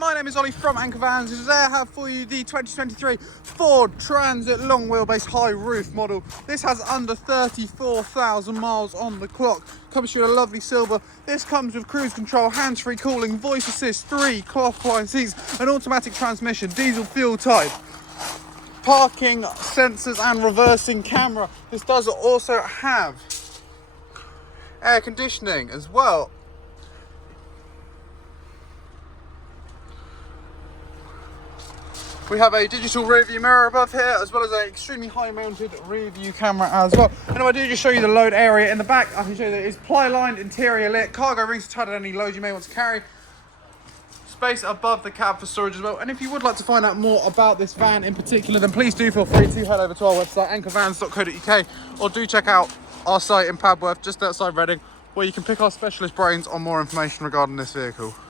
my name is Ollie from Anchor Vans. Today I have for you the 2023 Ford Transit long wheelbase high roof model. This has under 34,000 miles on the clock. Comes with a lovely silver. This comes with cruise control, hands-free cooling, voice assist, 3 cloth line seats, an automatic transmission, diesel fuel type, parking sensors and reversing camera. This does also have air conditioning as well. We have a digital rear view mirror above here, as well as an extremely high mounted rear view camera as well. And if I do just show you the load area in the back, I can show you that it's ply lined, interior lit, cargo rings to tighten any load you may want to carry. Space above the cab for storage as well. And if you would like to find out more about this van in particular, then please do feel free to head over to our website, anchorvans.co.uk, or do check out our site in Padworth, just outside Reading, where you can pick our specialist brains on more information regarding this vehicle.